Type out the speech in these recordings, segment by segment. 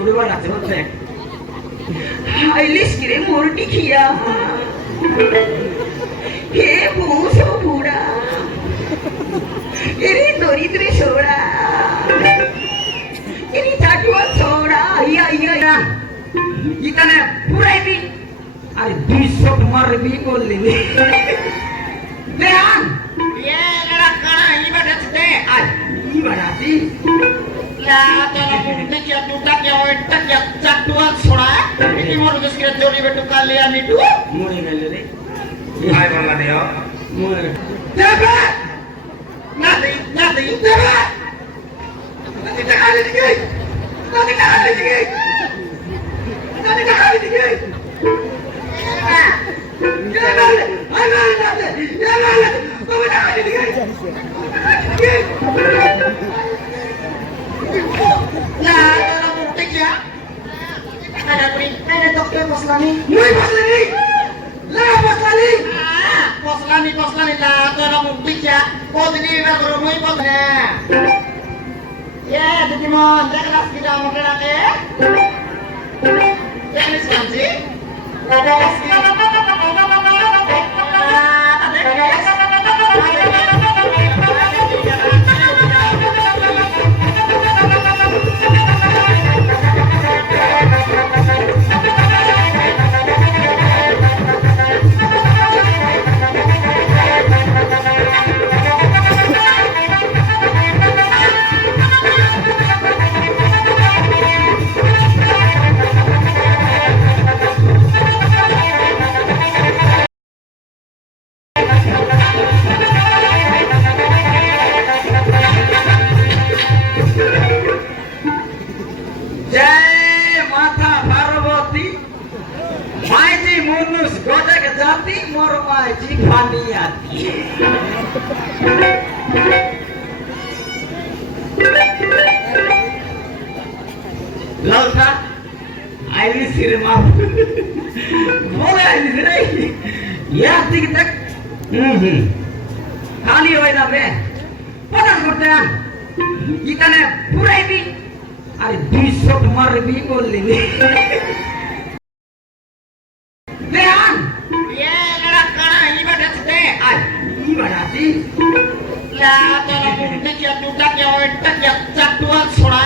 উড়ে বেড়াচ্ছে হচ্ছে আইলিস কিরে মোরটি খিয়া হে বংশ বুড়া এরে দরিদ্রে সোড়া এরে চাটুয়া সোড়া ইয়া ইয়া ইয়া ইতানে পুরাইবি আরে 200 মারবি বললি দেন ये लड़ा काना ही बैठा थे আজ কি বাড়াতি ला तेरा मुंडे क्या टूटा क्या ओटा क्या चटुआ छोड़ा इतनी मोर जिसके जोड़ी बेटू का लिया नीटू মরে গেল রে हाय बोला नहीं हो মরে देबे ना दे देबे নাতি টাকা লে দিকে নাতি টাকা লে দিকে নাতি টাকা লে দিকে ला तेरा मुंडे क्या ada dokter poslani মুই বসলি লা বসলি poslani la तेरा मुंडे क्या कोदनी ber karo moi posne ya dukimon deklas kita motor ake ini sih লালটা আইলি সিরে মা বলে আইলি রে ইয়া দিকে দেখ খালি হয় না বে পড়া করতে আন ইতানে পুরাইবি আরে 200 মারবি বললি দেন ये लड़ा काना ही बैठा थे আজ কি বাড়াতি ला तेरा मुंडे क्या टूटा क्या ओटा क्या चटुआ छोड़ा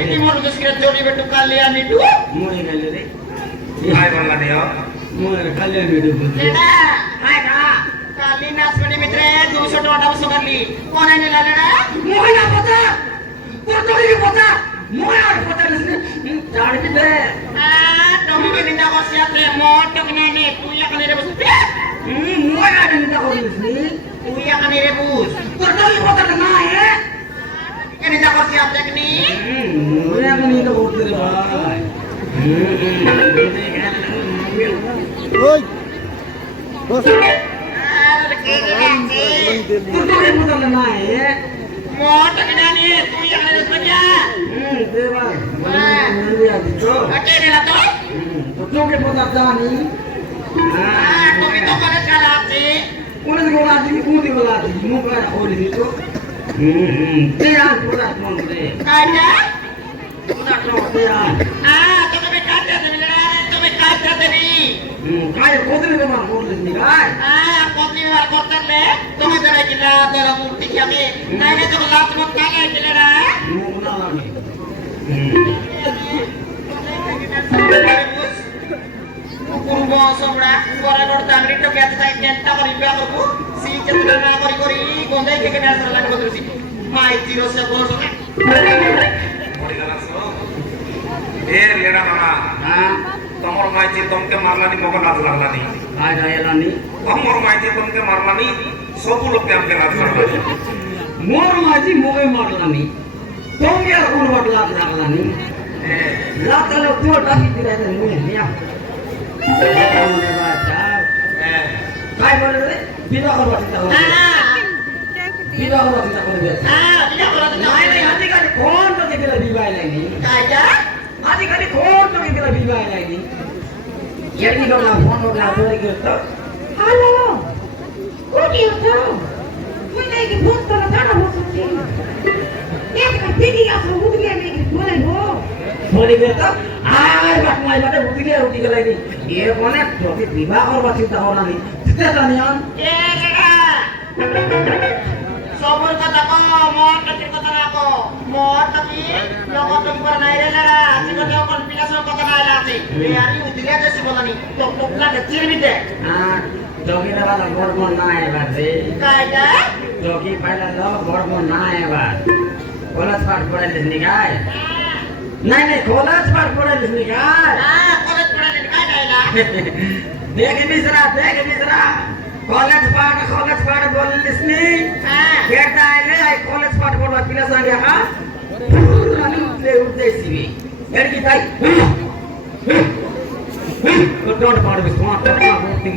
इतनी मोर जिसके जोड़ी बेटू का लिया नीटू মরে গেল রে हाय बोला नहीं हो মরে কল্যাণ ভিডিও বলতে लेडा हाय ना काली नाचगणी मित्र 200 टोटा बसो करली कोण आहे नेला लेडा মোহনা পতা পতলি পতা মোহনা পতা নিসনে জাড়ি দে आ टोमी के निंदा करसिया रे मोट टकने ने तू या कने रे बस মোহনা নিতা করিসনি तू या कने रे बुस পতলি পতা না হে के निंदा करसिया देखनी মোহনা নিতা করতে রে ভাই ওই বস अरे के रे পতলি পতা না হে मोट टकने ने तू या कने रे बजा দে ভাই মনে দিছো अके नेला तो তোকে পতা জানি आ टोमी तो करे चलाते কোনে গোলা দিবি কোনে গোলা দিবি মুখ আর হলি দিছো তে আর পুরা মন রে काटा পুরা তো তে আর आ तो मैं काटा दे लेडा तो मैं काटा दे नी काय কোদলে তোমার বললি নি ভাই Ah, poti war kortarle, তুমি যারা কিনা তারা মূর্তি খাবে, নাইলে তো লাত মত কাগে কিনা মুখ না লাগে পূর্ব সমরা করে নড় তাংরি তো গেছে তাই কেনটা করি বিয়া করব সি চেতনা না করি করি গন্ধাই থেকে মেসরা লাগ করতেছি মাই তিরসে বলছো না बोली गला सो ए लेना मामा হ্যাঁ तमर माइती तुमके मारलानी मको लाज लागलानी আয় রায়লানি तमर माइती तुमके मारलानी सब लोग के हमके लाज लागलानी মোর মাঝি মোগে মারলানি তুমি আর কোন বাট লাগ লাগলানি লাগালে তো টাকি দিলে তো মুই নিয়া ওরে বাচ্চা কাই বলে রে বিবাহ করতে হবে বিবাহ করতে হবে বিয়া করতে নাই নাই আজকাল কোন তো দিলে বিবাহ লাইনি কাজা আজকাল কোন তো দিলে বিবাহ লাইনি এটি না ফোন না ধরে গেতো হ্যালো কোটি তো তুই নাকি ফোন তোরা জানা বসছিস एक दिदी आप लोग भी आने की बोले हो বলিবে তো আর বাট মাই বাটে উঠি গেলাই নি এ কোনে তোকে বিবাহ করবা চিন্তা করা নি চিন্তা জানিয়ান এ কাকা সবর কথা কো মোর টকির কথা না কো মোর টকি লগর টকি পর নাই রে না আজি কথা কোন পিলাসর কথা নাই আছে এ আমি উদিলে দেছি বলানি তো টকলা কে চিরবিতে আর যোগী দেবা গর্ব না এবার রে কাইদা যোগী পাইলা লো গর্ব না এবার কলেজ পাঠ পড়াইলিস নি গায় নাই নাই কলেজ পাঠ পড়াইলিস নি গায় কলেজ পড়ালে কাইদা দেখ মিশ্রা কলেজ পাঠ বললিস নি কেটা আইলে আই কলেজ পাঠ পড়বা পিলা সাঙ্গে হা আমি উঠতেছি এর কি তাই ডট পাড়বি তোমার করতে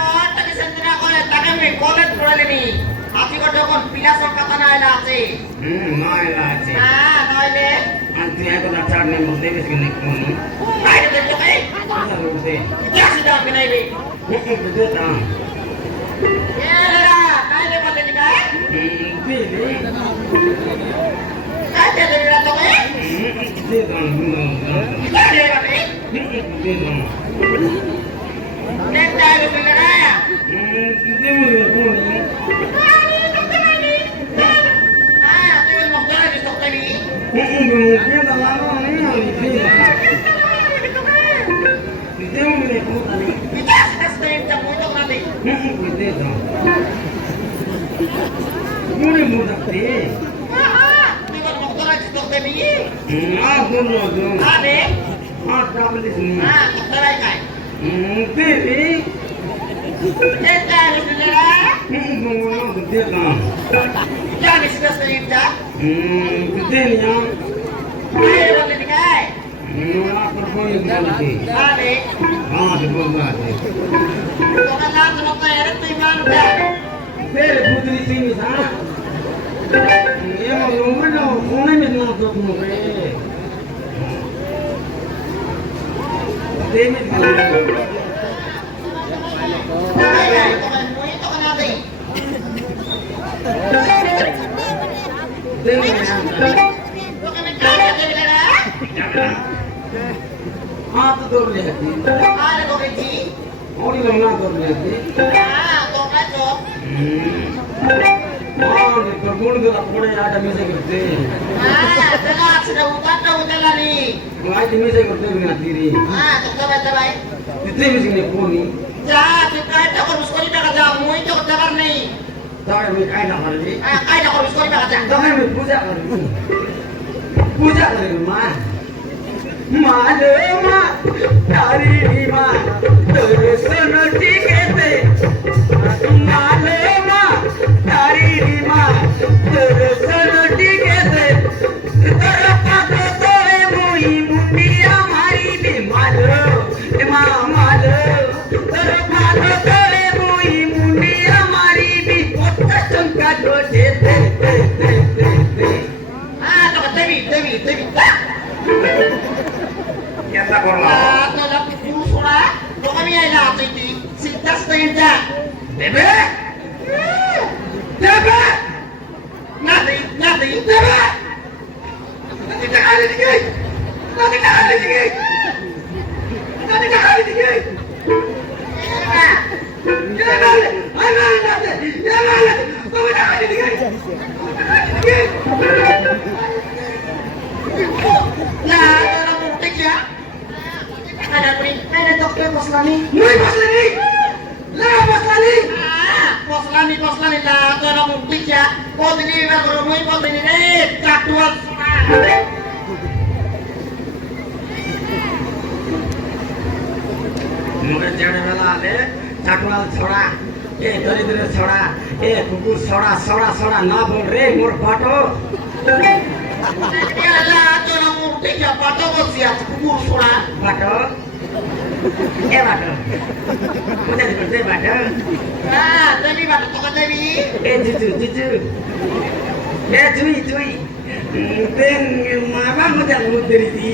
মোর টকি সন্দিনা করে তাকে আমি কলেজ পড়ালে নি আজি যখন পিলাসর কথা নাই আছে নয় আছে নইলে তুই এখন চার নম্বর দেবিস কি কোন কাইদা দেখো এই কথা বলতে क्या सीधा बनाइबे দেতা ए लड़ा काइले बोले नि काय দিদি काइले देला तो ए দেতা क्या देला बे দেতা ने ताले बोले लड़ा देमुले कोनी हां तू मुखरा की तो कभी देता लानो नहीं देमुले कोनी क्या सस्टेन जब मुझे तो ना दे देता मुने मुदते तू मुखरा की तो कभी ना बोलो दो हां बे हां डाबलिस नी हां मुखरा काय देवी ने ताले बोले लड़ा देता क्या सस्टेन जा देनिया काइले बोले नि काय ना पर कोई बोलती हां बे हां तो बोलता है तो कल तो लगता है रे तू मान जा तेरे पुत्री थी सा ये मालूम है ना कोने में ना तो तुम रे दे में काइले तो मुई तो ना दे दे में तो कभी काइले दे लड़ा हां तो दौड़ ले आती आले को बेटी और ये ना दौड़ ले आती हां तो का जो हां तो गुण दे अपने आटा में से करते हां चला अच्छा उतारला नी आज में से करते बिना तीरी हां तो भाई कितने में से कोनी जा तू काय तो कर उसको नहीं लगा जा मुई तो खबर नहीं तारे में काय ना हरली हां काय तो कर उसको नहीं लगा जा तारे में पूजा करे मां माले मां तारी मां तेरे सुनती कहते माले मां तारी मां तेरे सुनती कहते तेरा पाते तोरे मुई मुंडिया मारी भी मालो मालो तेरा पाते तोरे मुई मुंडिया मारी भी पोता चमका दो दे हां तो देवी কেনটা করলাম तो ला तू सोडा तो कमी आइला आता इथे सिद्धास तैंचा देबे ना दे देबे नदी टकाले दिखे ये माले तो टकाले दिखे ना तो मुट्टे क्या ada dokter poslani मुई बसली ला बसली poslani lah tu ada mukti ya kau ini baru muai kau ini catuan मुझे जाने वाला आले चाटवाल छोड़ा ए दरिद्र छोड़ा ए कुकुर छोड़ा ना बोल रे मोर बाटो ya lah tu ada mukti ya pato kau siap kukur soda बाटो ए बाटो मुझे बोलते बाटो nah tapi baru tu kan tapi ए जुजु ए जुई तेन मामा मुझे मुद्री थी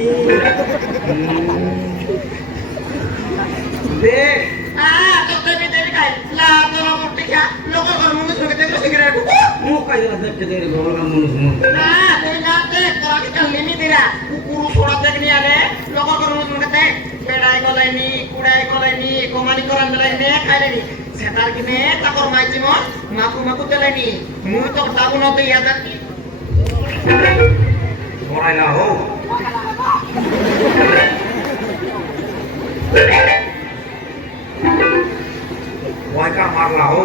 दे dokter ini dari kai lah tu ada mukti ya lo kau kalau mungkin sudah ketemu segera kuku मुंह का जरा देख के तेरे गोल का मुंह nah tu তে তোরা কি কাল নিমি দিরা কুকুরু ছোড়া দেখ নি আরে লগর করুন মুখতে বেড়াই গলাইনি কুড়াই গলাইনি কমানি করান বেলাইনি খাইলেনি সেটার কিনে তাকর মাই জীবন মাকু মাকু তেলাইনি মুই তো দাবু নতে ইয়াদার কি বড়াইলা হো ওইকা মারলা হো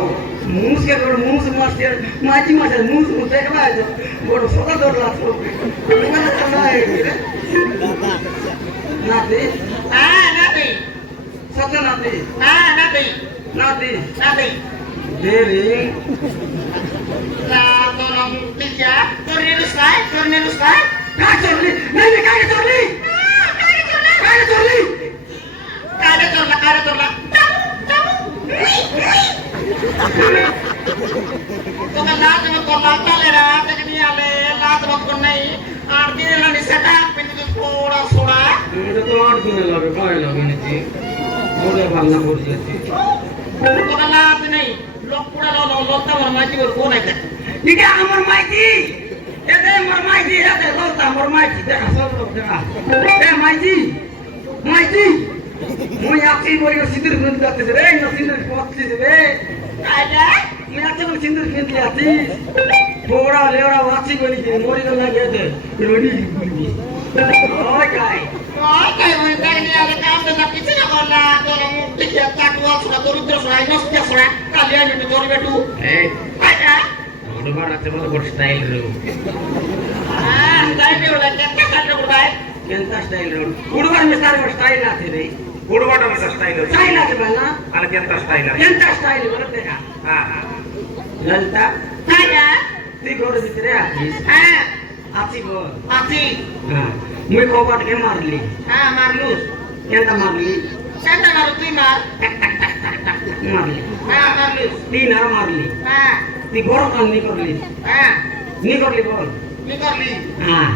মুস के बड़ मुस मास्टर माची मास्टर मुस मुस देखबा जो बड़ सदा दौड़ला तो मन करना है ना दे নাতি सदा ना दे নাতি नाती নাতি दे रे ला tolong tiga tornilus kai का चोरली नहीं का चोरली का चोरली kada torla तो मैं लात में तो लाता ले रहा था कि नहीं आले लात में को नहीं आरती ने लानी सेटा पिन तो थोड़ा थोड़ा मुझे तो 8 दिन लगे काय लगे नहीं मोरे भालना पड़ जाती तो मैं लात नहीं लोग पूरा लोलता मर माची और कौन है ठीक है अमर माइती ए दे मर माइती ए दे लोलता मर माइती देखा सब लोग देखा ए माइती मैं आपसे बोली सिंदूर बंद करते रे न सिंदूर पत्ती रे आजा मैं आपसे बोली सिंदूर बंद आती थोड़ा लेवड़ा वाची बोली कि मोरी को लगे थे रोनी बोली ओए काय oh kayak mereka ini ada kamu dengan kita nggak kena tolong tiga takwa sudah turun terus lain sudah sudah kalian itu turun betul ए aja उड़ बार अच्छा मतलब बड़ स्टाइल रो ah saya udah kita kan udah केंता style रो उड़ बार में सारे स्टाइल आते रे ಹುಡುಗಾಟ ಮಿಸ ಸ್ಟೈಲ್ स्टाइल आते बना ಅದಕ್ಕೆ ಎಂತ ಸ್ಟೈಲ್ केंता स्टाइल बोलते का ಹಾ ललता aja ती गोड़ दितरे आती ah आती गोड़ mati हां मुई कोबाट के मारली ah marlus केंता मारली saya baru terima मारली ah marlus ती ना मारली ah ती गोड़ काम नहीं करली ah नहीं करली बोल ini korli हां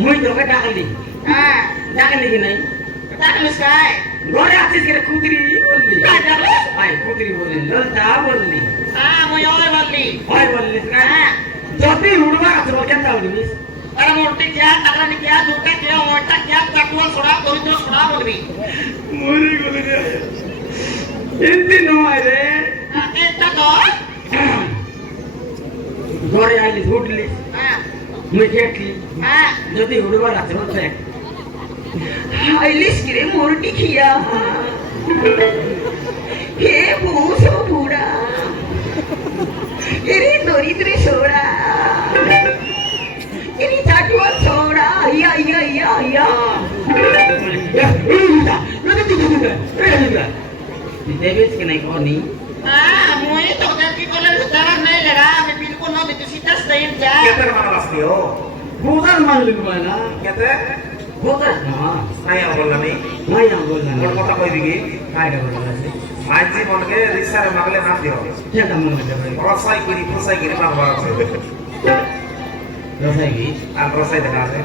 मुई तो के डाकली ah डाकली कि नहीं tak lus kai गोड़े आती के कुतरी बोलली ada आई कुतरी बोलली ललता बोलली ah mau yang korli ओए बोलली का ah जति उड़वा आछो केंता बोलली अरे मोटी क्या तगड़ा नहीं क्या झूठा क्या मोटा क्या तकवा छोड़ा कोई तो छोड़ा बोल रही मोरी गोले रे एंती नो आए रे एकटा तो गोरे आइली झूठली हां मुई देखली हां जति उड़वा आछो ते आइलिस किरे मोरटी खिया हे भूसो बुड़ा एरे दरिद्र छोड़ा एरी चाटुआ छोड़ा या देवेश के नहीं कोनी हां मुई तो देखी बोले तरह नहीं लड़ा मैं बिल्कुल न देती सीधा सही जा ಕೆತ್ತರ ಮಾಡಲಾಸ್ತಿಯೋ गोदर मान लिख माना ಕೆತ್ತೆ गोदर ना ನಾಯ ಬಲ್ಲನಿ माया बोलना ಬಡ কথা কইদিಗಿ काय बोलना আইজি মনকে রিসারে মাগলে না দিও क्या काम करते भाई রসাই করি ফুসাই করি মাগবা আছে रसाई की আর রসাই দেখা আছে